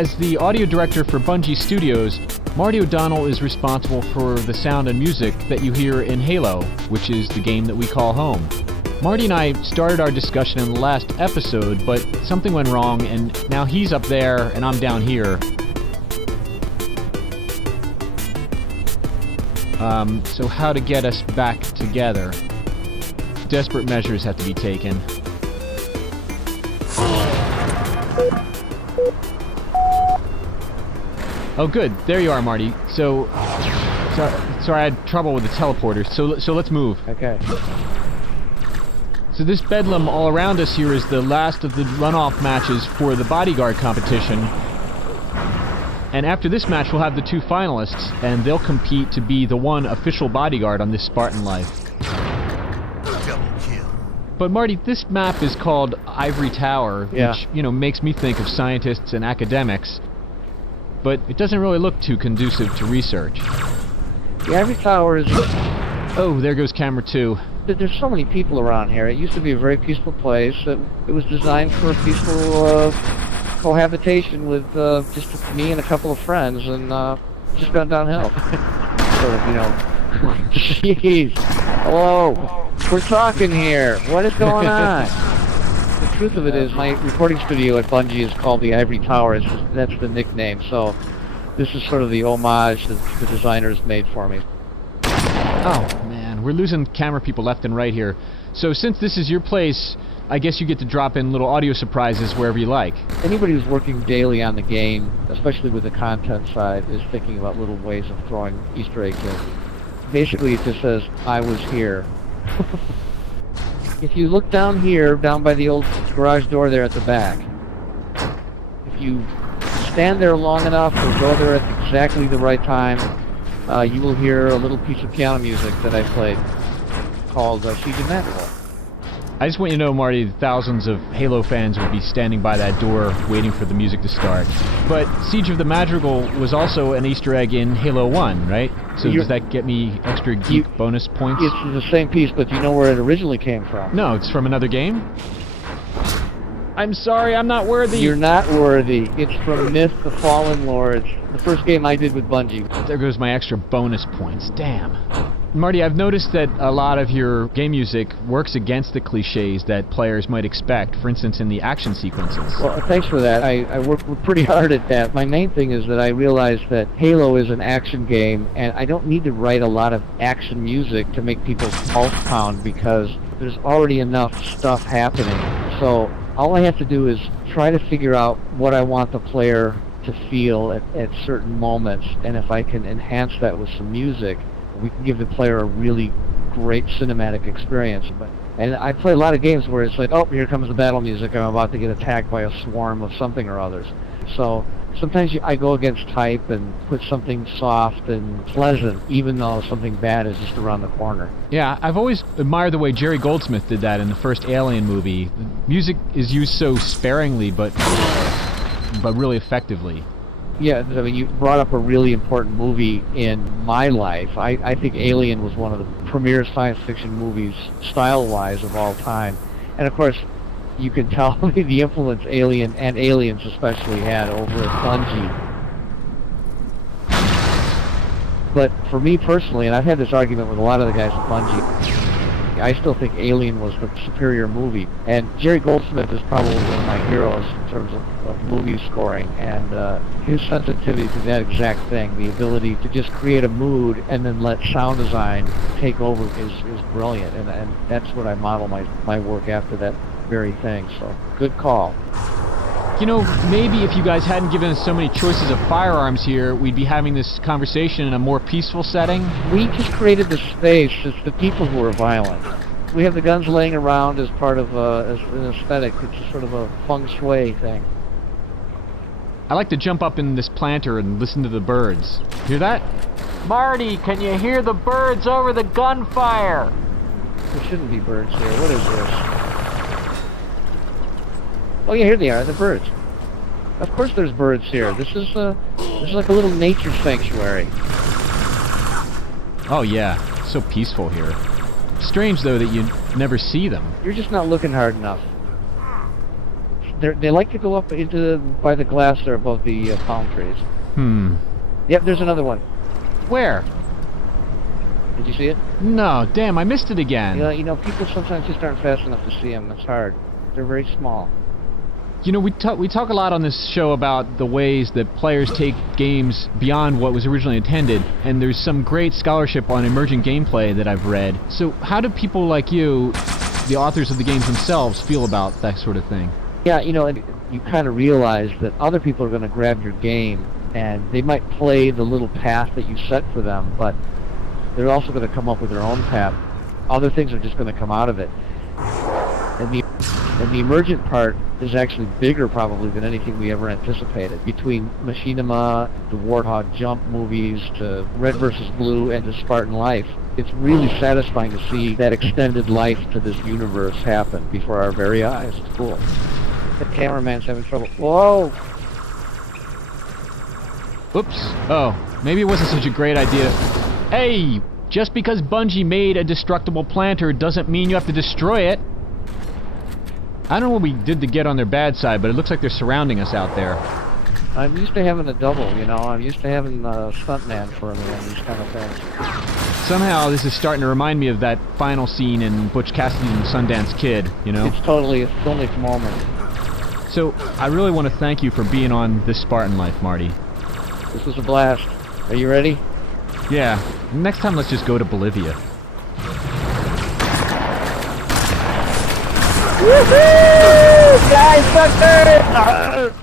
as the audio director for Bungie Studios, Marty O'Donnell is responsible for the sound and music that you hear in Halo, which is the game that we call home. Marty and I started our discussion in the last episode, but something went wrong, and now he's up there and I'm down here. So how to get us back together? Desperate measures have to be taken. Oh, good. There you are, Marty. Sorry, I had trouble with the teleporter. So let's move. Okay. So this bedlam all around us here is the last of the runoff matches for the bodyguard competition. And after this match, we'll have the two finalists, and they'll compete to be the one official bodyguard on this Spartan life. But Marty, this map is called Ivory Tower, which, makes me think of scientists and academics. But it doesn't really look too conducive to research. The Ivory Tower is... Oh, there goes camera 2. There's so many people around here. It used to be a very peaceful place. It was designed for peaceful cohabitation with just me and a couple of friends, and just gone downhill. Sort of, Jeez. Hello. We're talking here. What is going on? The truth of it is, my recording studio at Bungie is called the Ivory Tower. That's the nickname. So this is sort of the homage that the designers made for me. Oh, man. We're losing camera people left and right here. So since this is your place, I guess you get to drop in little audio surprises wherever you like. Anybody who's working daily on the game, especially with the content side, is thinking about little ways of throwing Easter eggs in. Basically, it just says, I was here. If you look down here, down by the old garage door there at the back, if you stand there long enough or go there at exactly the right time, you will hear a little piece of piano music that I played called Siege of Madrigal. I just want you to know, Marty, that thousands of Halo fans would be standing by that door waiting for the music to start. But Siege of the Madrigal was also an Easter egg in Halo 1, right? So does that get me extra geek bonus points? It's the same piece, but do you know where it originally came from? No, it's from another game? I'm sorry, I'm not worthy. You're not worthy. It's from Myth: The Fallen Lords, the first game I did with Bungie. There goes my extra bonus points. Damn. Marty, I've noticed that a lot of your game music works against the cliches that players might expect, for instance, in the action sequences. Well, thanks for that. I worked pretty hard at that. My main thing is that I realized that Halo is an action game, and I don't need to write a lot of action music to make people's pulse pound, because there's already enough stuff happening. So all I have to do is try to figure out what I want the player to feel at certain moments, and if I can enhance that with some music, we can give the player a really great cinematic experience. And I play a lot of games where it's like, oh, here comes the battle music, I'm about to get attacked by a swarm of something or others. So sometimes I go against type and put something soft and pleasant, even though something bad is just around the corner. Yeah, I've always admired the way Jerry Goldsmith did that in the first Alien movie. The music is used so sparingly, but really effectively. Yeah, I mean, you brought up a really important movie in my life. I think Alien was one of the premier science fiction movies, style-wise, of all time. And of course, you can tell the influence Alien, and Aliens especially, had over at Bungie. But for me personally, and I've had this argument with a lot of the guys at Bungie, I still think Alien was the superior movie. And Jerry Goldsmith is probably one of my heroes in terms of movie scoring. And his sensitivity to that exact thing, the ability to just create a mood and then let sound design take over, is brilliant. And that's what I model my work after, that very thing. So, good call. You know, maybe if you guys hadn't given us so many choices of firearms here, we'd be having this conversation in a more peaceful setting. We just created the space. It's the people who are violent. We have the guns laying around as part of as an aesthetic. It's just sort of a feng shui thing. I like to jump up in this planter and listen to the birds. Hear that? Marty, can you hear the birds over the gunfire? There shouldn't be birds here. What is this? Oh yeah, here they are, the birds. Of course there's birds here. This is like a little nature sanctuary. Oh yeah, so peaceful here. Strange though that you never see them. You're just not looking hard enough. They like to go up by the glass there above the palm trees. Yep, there's another one. Where? Did you see it? No, damn, I missed it again. People sometimes just aren't fast enough to see them. It's hard. They're very small. You know, we talk a lot on this show about the ways that players take games beyond what was originally intended, and there's some great scholarship on emergent gameplay that I've read. So how do people like you, the authors of the games themselves, feel about that sort of thing? Yeah, and you kind of realize that other people are going to grab your game, and they might play the little path that you set for them, but they're also going to come up with their own path. Other things are just going to come out of it. And the emergent part is actually bigger probably than anything we ever anticipated. Between Machinima, the Warthog Jump movies, to Red vs. Blue, and to Spartan Life, it's really satisfying to see that extended life to this universe happen before our very eyes. It's cool. The cameraman's having trouble. Whoa! Oops. Oh, maybe it wasn't such a great idea. Hey! Just because Bungie made a destructible planter doesn't mean you have to destroy it. I don't know what we did to get on their bad side, but it looks like they're surrounding us out there. I'm used to having a double, I'm used to having a stuntman for me on these kind of things. Somehow this is starting to remind me of that final scene in Butch Cassidy and the Sundance Kid, It's only a moment. So, I really want to thank you for being on This Spartan Life, Marty. This was a blast. Are you ready? Yeah. Next time, let's just go to Bolivia. Woohoo! Guys, sucker!